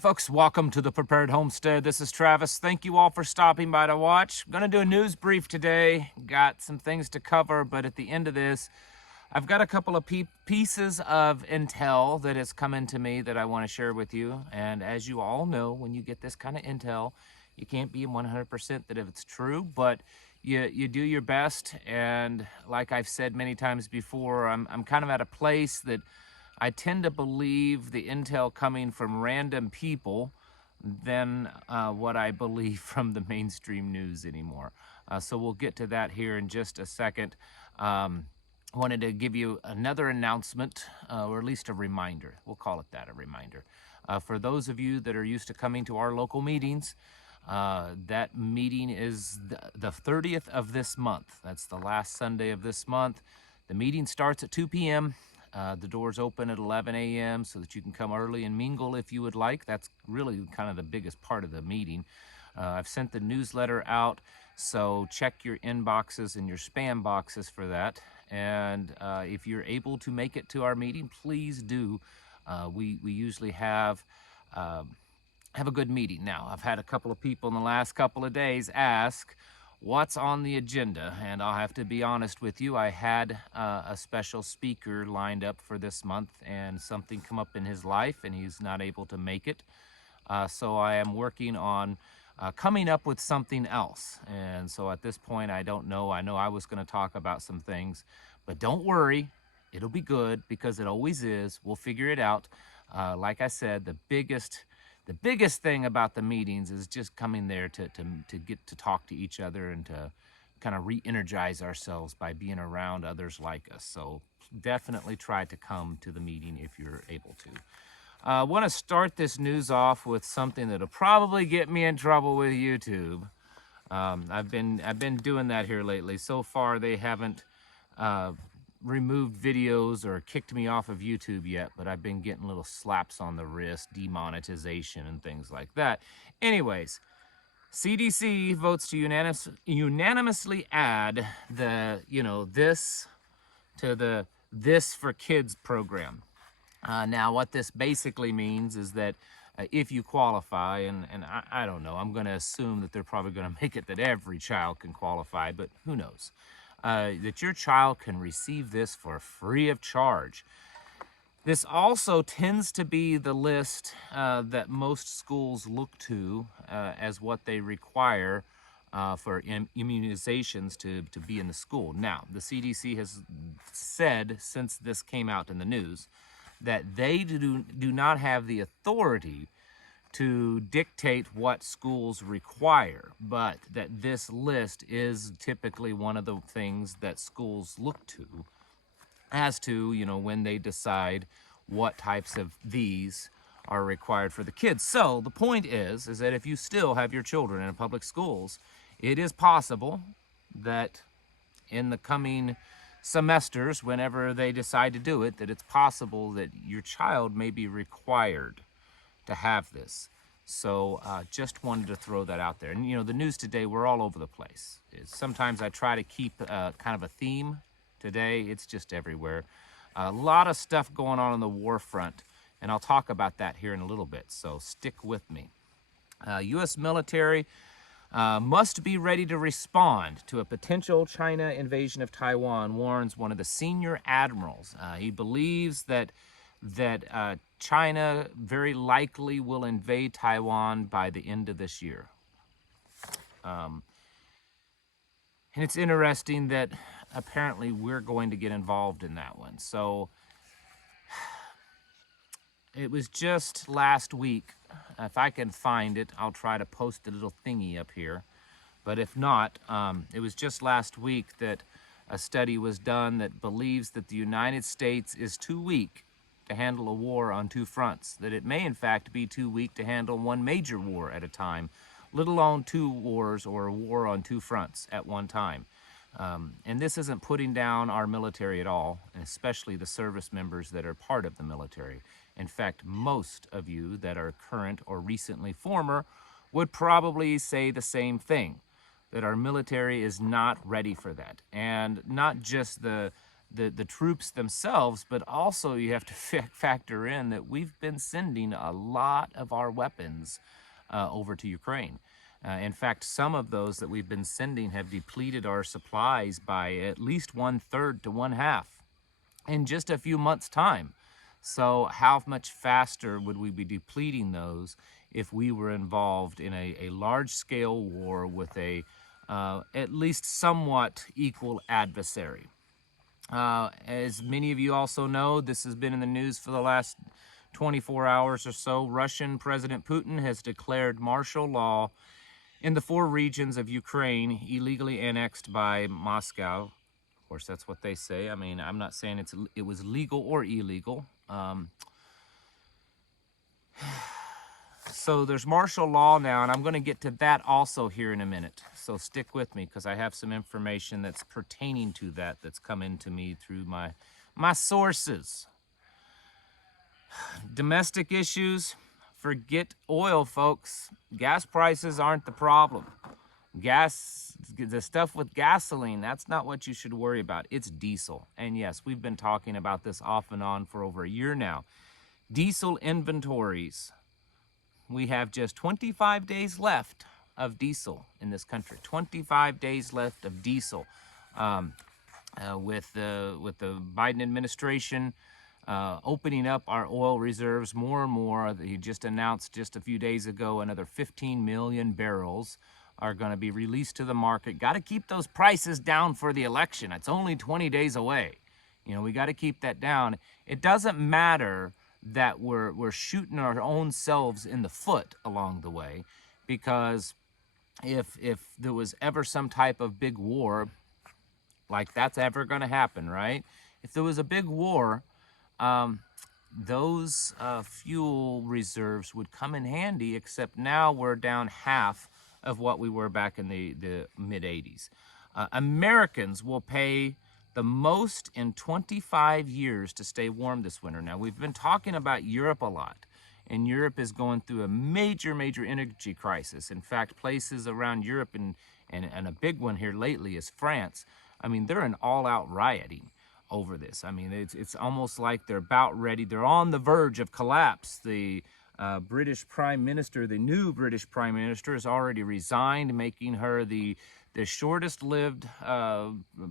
Folks, welcome to the Prepared Homestead. This is Travis. Thank you all for stopping by to watch. I'm going to do a news brief today. Got some things to cover, but at the end of this, I've got a couple of pieces of intel that has come into me that I want to share with you. And as you all know, when you get this kind of intel, you can't be 100% that if it's true, but you do your best. And like I've said many times before, I'm kind of at a place that I tend to believe the intel coming from random people than what I believe from the mainstream news anymore. So we'll get to that here in just a second. Wanted to give you another announcement, or at least a reminder. We'll call it that, a reminder. For those of you that are used to coming to our local meetings, that meeting is the 30th of this month. That's the last Sunday of this month. The meeting starts at 2 p.m. The doors open at 11 a.m. so that you can come early and mingle if you would like. That's really kind of the biggest part of the meeting. I've sent the newsletter out, so check your inboxes and your spam boxes for that. And if you're able to make it to our meeting, please do. We usually have a good meeting. Now, I've had a couple of people in the last couple of days ask what's on the agenda, and I'll have to be honest with you. I had a special speaker lined up for this month, and something come up in his life, and he's not able to make it. So I am working on coming up with something else. And so at this point, I don't know. I know I was going to talk about some things, but don't worry. It'll be good because it always is. We'll figure it out. Like I said, the biggest thing about the meetings is just coming there to get to talk to each other and to kind of re-energize ourselves by being around others like us. So definitely try to come to the meeting if you're able to. I want to start this news off with something that'll probably get me in trouble with YouTube. I've been doing that here lately. So far, they haven't removed videos or kicked me off of YouTube yet, but I've been getting little slaps on the wrist, demonetization and things like that. Anyways, CDC votes to unanimously add the, this to the This for Kids program. Now, what this basically means is that if you qualify, and I don't know, I'm going to assume that they're probably going to make it that every child can qualify, but who knows? That your child can receive this for free of charge. This also tends to be the list that most schools look to as what they require for immunizations to be in the school. Now, the CDC has said, since this came out in the news, that they do not have the authority to dictate what schools require, but that this list is typically one of the things that schools look to as to, when they decide what types of these are required for the kids. So the point is that if you still have your children in public schools, it is possible that in the coming semesters, whenever they decide to do it, that it's possible that your child may be required to have this. So just wanted to throw that out there. And the news today, we're all over the place. Sometimes I try to keep kind of a theme. Today, it's just everywhere. A lot of stuff going on the war front, and I'll talk about that here in a little bit, so stick with me. U.S. military must be ready to respond to a potential China invasion of Taiwan, warns one of the senior admirals. He believes that China very likely will invade Taiwan by the end of this year. And it's interesting that apparently we're going to get involved in that one. So it was just last week. If I can find it, I'll try to post a little thingy up here. But if not, it was just last week that a study was done that believes that the United States is too weak to handle a war on two fronts, that it may in fact be too weak to handle one major war at a time, let alone two wars or a war on two fronts at one time. And this isn't putting down our military at all, and especially the service members that are part of the military. In fact, most of you that are current or recently former would probably say the same thing, that our military is not ready for that. And not just the the troops themselves, but also you have to factor in that we've been sending a lot of our weapons over to Ukraine. In fact, some of those that we've been sending have depleted our supplies by at least 1/3 to 1/2 in just a few months' time. So how much faster would we be depleting those if we were involved in a large-scale war with a at least somewhat equal adversary? As many of you also know, this has been in the news for the last 24 hours or so. Russian President Putin has declared martial law in the 4 regions of Ukraine illegally annexed by Moscow. Of course, that's what they say. I mean, I'm not saying it was legal or illegal. So there's martial law now, and I'm going to get to that also here in a minute. So stick with me, because I have some information that's pertaining to that that's come into me through my sources. Domestic issues, forget oil, folks. Gas prices aren't the problem. The stuff with gasoline, that's not what you should worry about. It's diesel. And yes, we've been talking about this off and on for over a year now. Diesel inventories. We have just 25 days left of diesel in this country. 25 days left of diesel. With the Biden administration opening up our oil reserves more and more. He just announced just a few days ago another 15 million barrels are going to be released to the market. Got to keep those prices down for the election. It's only 20 days away. You know, we got to keep that down. It doesn't matter that we're shooting our own selves in the foot along the way, because if there was ever some type of big war, like that's ever going to happen, right? If there was a big war, those fuel reserves would come in handy, except now we're down half of what we were back in the mid-'80s. Americans will pay the most in 25 years to stay warm this winter. Now, we've been talking about Europe a lot, and Europe is going through a major energy crisis. In fact, places around Europe, and a big one here lately is France. I mean, they're in all-out rioting over this. I mean, it's almost like they're about ready. They're on the verge of collapse. The British Prime Minister, the new British Prime Minister, has already resigned, making her the shortest-lived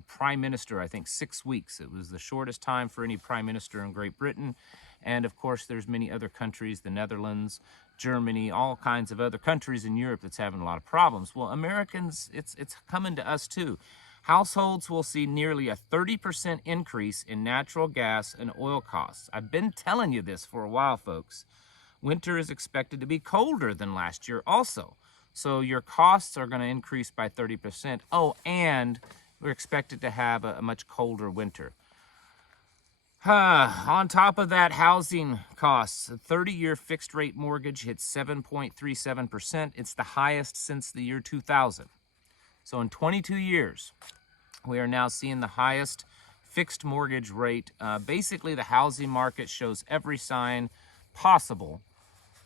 Prime Minister, I think 6 weeks. It was the shortest time for any Prime Minister in Great Britain. And, of course, there's many other countries, the Netherlands, Germany, all kinds of other countries in Europe that's having a lot of problems. Well, Americans, it's coming to us, too. Households will see nearly a 30% increase in natural gas and oil costs. I've been telling you this for a while, folks. Winter is expected to be colder than last year also. So your costs are going to increase by 30%. Oh, and we're expected to have a much colder winter. On top of that, housing costs. A 30-year fixed-rate mortgage hits 7.37%. It's the highest since the year 2000. So in 22 years, we are now seeing the highest fixed mortgage rate. Basically, the housing market shows every sign possible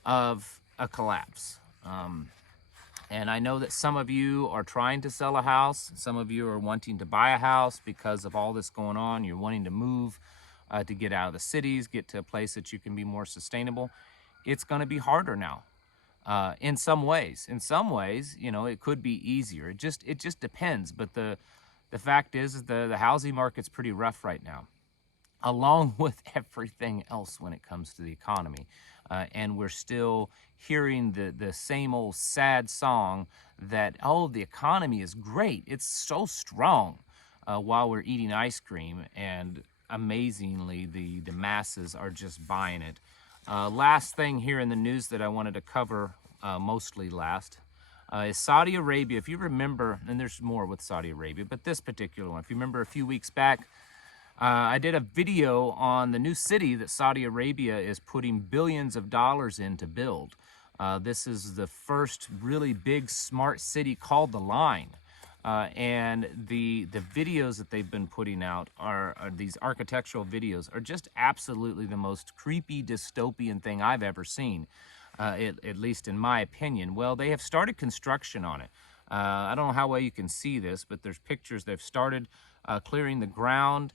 of a collapse. And I know that some of you are trying to sell a house. Some of you are wanting to buy a house because of all this going on. You're wanting to move to get out of the cities, get to a place that you can be more sustainable. It's going to be harder now. In some ways, you know, it could be easier. It just depends. But the fact is the housing market's pretty rough right now, along with everything else when it comes to the economy. And we're still hearing the same old sad song that, oh, the economy is great. It's so strong, while we're eating ice cream. And amazingly, the masses are just buying it. Last thing here in the news that I wanted to cover, mostly last, is Saudi Arabia. If you remember, and there's more with Saudi Arabia, but this particular one, if you remember a few weeks back, I did a video on the new city that Saudi Arabia is putting billions of dollars in to build. This is the first really big smart city called The Line. And the videos that they've been putting out are these architectural videos are just absolutely the most creepy dystopian thing I've ever seen, at least in my opinion. Well, they have started construction on it. I don't know how well you can see this, but there's pictures. They've started clearing the ground.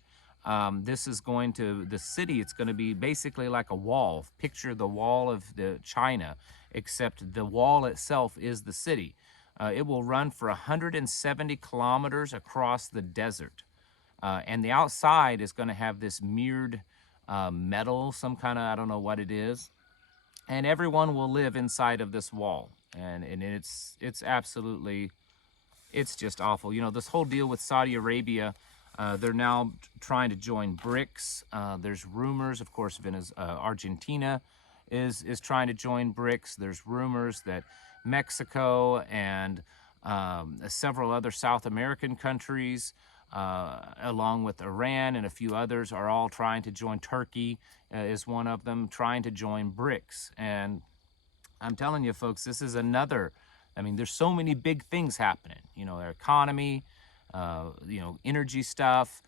This is going to, the city, it's going to be basically like a wall. Picture the wall of China, except the wall itself is the city. It will run for 170 kilometers across the desert. And the outside is going to have this mirrored metal, some kind of, I don't know what it is. And everyone will live inside of this wall. And it's absolutely, it's just awful. You know, this whole deal with Saudi Arabia, they're now trying to join BRICS. There's rumors, of course, Argentina is trying to join BRICS. There's rumors that Mexico and several other South American countries, along with Iran and a few others, are all trying to join. Turkey is one of them, trying to join BRICS. And I'm telling you, folks, this is another, I mean, there's so many big things happening. You know, our economy, you know, energy stuff,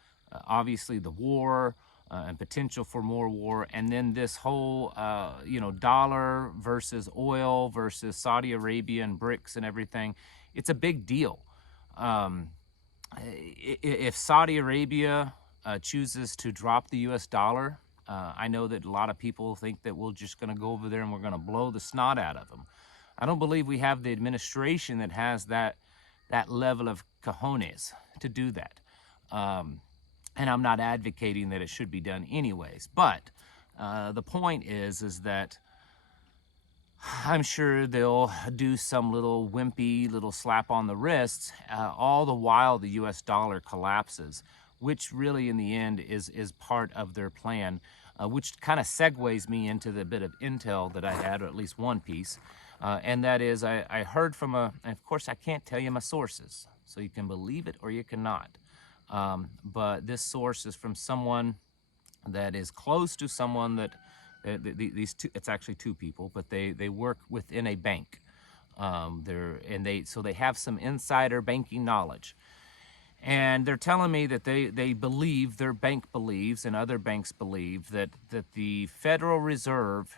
obviously the war, and potential for more war, and then this whole, you know, dollar versus oil versus Saudi Arabia and BRICS and everything. It's a big deal. If Saudi Arabia chooses to drop the U.S. dollar, I know that a lot of people think that we're just going to go over there and we're going to blow the snot out of them. I don't believe we have the administration that has that level of cojones to do that. And I'm not advocating that it should be done anyways. But the point is that I'm sure they'll do some little wimpy little slap on the wrists, all the while the U.S. dollar collapses, which really in the end is part of their plan, which kind of segues me into the bit of intel that I had, or at least one piece. And that is, I heard from and of course I can't tell you my sources, so you can believe it or you cannot. But this source is from someone that is close to someone that, these two, it's actually two people, but they work within a bank. So they have some insider banking knowledge. And they're telling me that they believe, their bank believes, and other banks believe, that the Federal Reserve,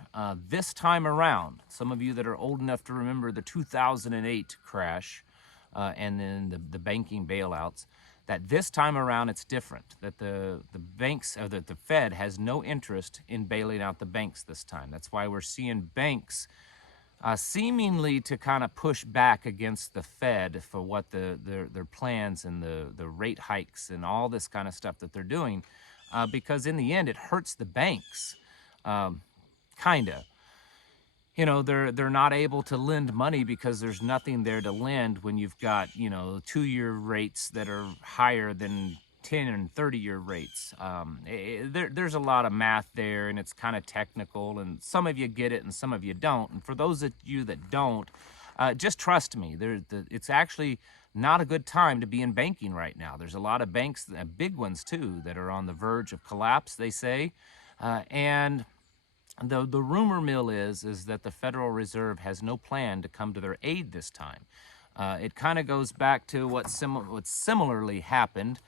this time around, some of you that are old enough to remember the 2008 crash, and then the banking bailouts, that this time around it's different, that the banks, or that the Fed has no interest in bailing out the banks this time. That's why we're seeing banks seemingly to kind of push back against the Fed for what their plans and the rate hikes and all this kind of stuff that they're doing, because in the end it hurts the banks, kinda. You know, they're not able to lend money because there's nothing there to lend when you've got, you know, 2-year rates that are higher than 10 and 30-year rates. There's a lot of math there, and it's kind of technical, and some of you get it and some of you don't. And for those of you that don't, just trust me, it's actually not a good time to be in banking right now. There's a lot of banks, big ones too, that are on the verge of collapse, they say. And the rumor mill is that the Federal Reserve has no plan to come to their aid this time. It kind of goes back to what similarly happened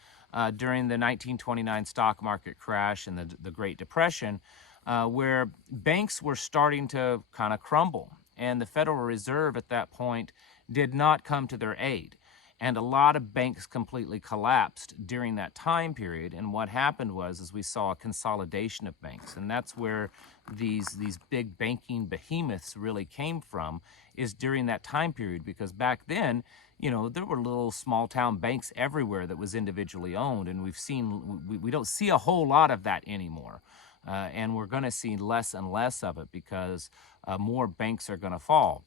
during the 1929 stock market crash and the Great Depression, where banks were starting to kind of crumble. And the Federal Reserve at that point did not come to their aid. And a lot of banks completely collapsed during that time period. And what happened was we saw a consolidation of banks. And that's where these big banking behemoths really came from, is during that time period. Because back then, you know, there were little small town banks everywhere that was individually owned. And we don't see a whole lot of that anymore. And we're going to see less and less of it because more banks are going to fall.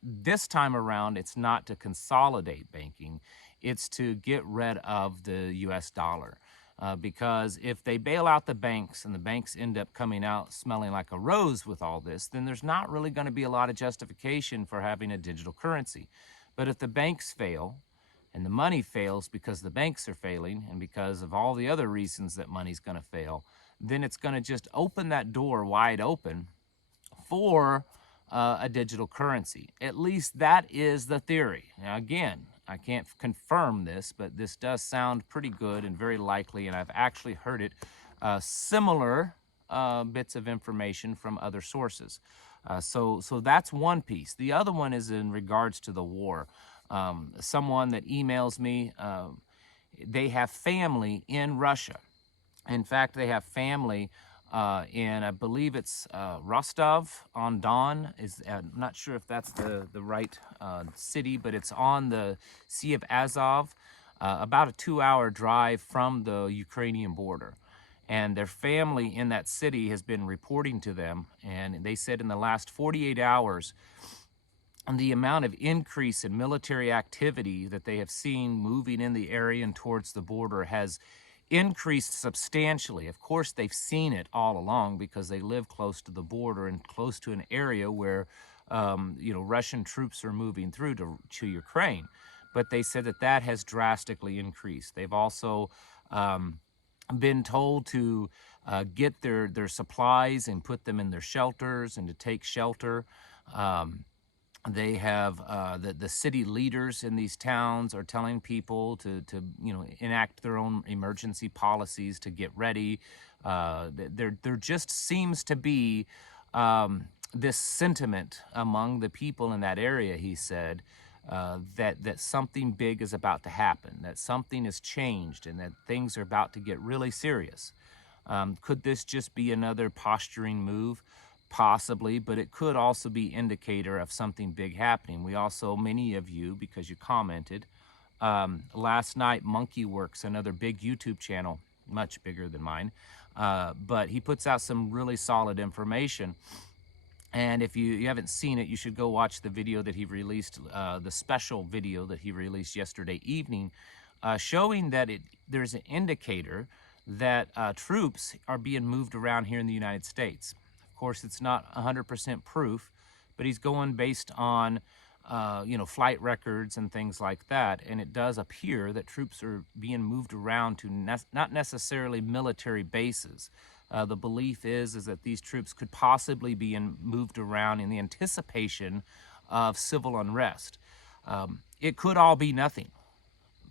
This time around, it's not to consolidate banking, it's to get rid of the U.S. dollar. Because if they bail out the banks and the banks end up coming out smelling like a rose with all this, then there's not really going to be a lot of justification for having a digital currency. But if the banks fail, and the money fails because the banks are failing and because of all the other reasons that money's going to fail, then it's going to just open that door wide open for a digital currency. At least that is the theory. Now again, I can't confirm this, but this does sound pretty good and very likely, and I've actually heard it, similar bits of information from other sources. So that's one piece. The other one is in regards to the war. Someone that emails me, they have family in Russia. In fact, they have family in, I believe it's Rostov-on-Don. I'm not sure if that's the right city, but it's on the Sea of Azov, about a 2-hour drive from the Ukrainian border. And their family in that city has been reporting to them, and they said in the last 48 hours, the amount of increase in military activity that they have seen moving in the area and towards the border has increased substantially. Of course, they've seen it all along because they live close to the border and close to an area where Russian troops are moving through to Ukraine. But they said that that has drastically increased. They've also been told to get their supplies and put them in their shelters and to take shelter. They have the city leaders in these towns are telling people to enact their own emergency policies to get ready. There just seems to be this sentiment among the people in that area, he said, that something big is about to happen, that something has changed, and that things are about to get really serious. Could this just be another posturing move? Possibly, but it could also be indicator of something big happening. We also, many of you, because you commented, last night Monkeyworks, another big YouTube channel, much bigger than mine, but he puts out some really solid information. And if you haven't seen it, you should go watch the video that he released, the special video that he released yesterday evening, showing that there's an indicator that troops are being moved around here in the United States. Of course, it's not 100% proof, but he's going based on, flight records and things like that. And it does appear that troops are being moved around to not necessarily military bases. The belief is that these troops could possibly be moved around in the anticipation of civil unrest. It could all be nothing,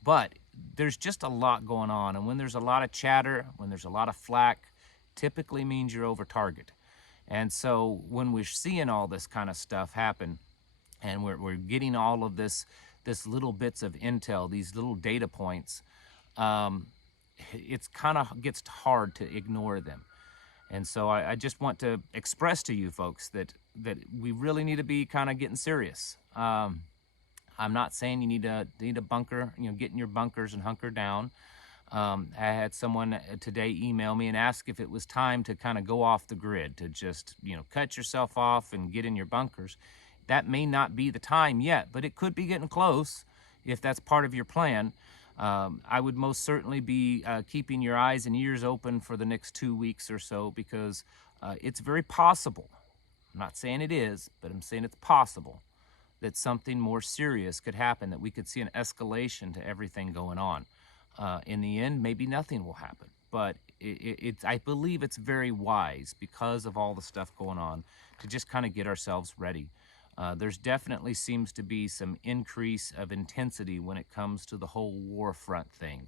but there's just a lot going on. And when there's a lot of chatter, when there's a lot of flack, typically means you're over target. And so when we're seeing all this kind of stuff happen, and we're getting all of this little bits of intel, these little data points, it's kind of gets hard to ignore them. And so I just want to express to you folks that we really need to be kind of getting serious. I'm not saying you need a bunker, get in your bunkers and hunker down. I had someone today email me and ask if it was time to kind of go off the grid, to just, cut yourself off and get in your bunkers. That may not be the time yet, but it could be getting close if that's part of your plan. I would most certainly be keeping your eyes and ears open for the next 2 weeks or so, because it's very possible, I'm not saying it is, but I'm saying it's possible that something more serious could happen, that we could see an escalation to everything going on. In the end, maybe nothing will happen, but I believe it's very wise, because of all the stuff going on, to just kind of get ourselves ready. There's definitely seems to be some increase of intensity when it comes to the whole war front thing.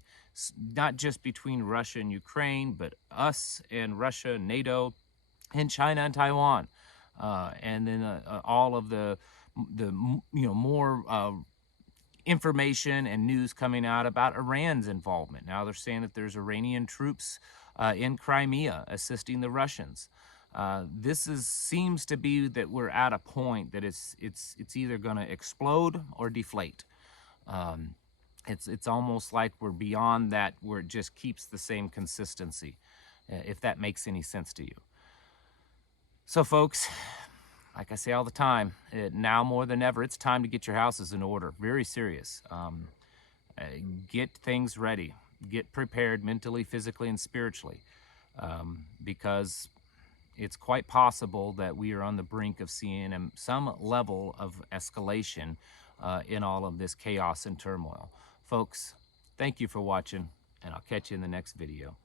Not just between Russia and Ukraine, but us and Russia, NATO, and China and Taiwan. And then all of the more information and news coming out about Iran's involvement. Now they're saying that there's Iranian troops in Crimea assisting the Russians. Seems to be that we're at a point that it's either going to explode or deflate. It's almost like we're beyond that, where it just keeps the same consistency, if that makes any sense to you. So folks, like I say all the time, now more than ever, it's time to get your houses in order. Very serious. Get things ready. Get prepared mentally, physically, and spiritually, because it's quite possible that we are on the brink of seeing some level of escalation in all of this chaos and turmoil. Folks, thank you for watching, and I'll catch you in the next video.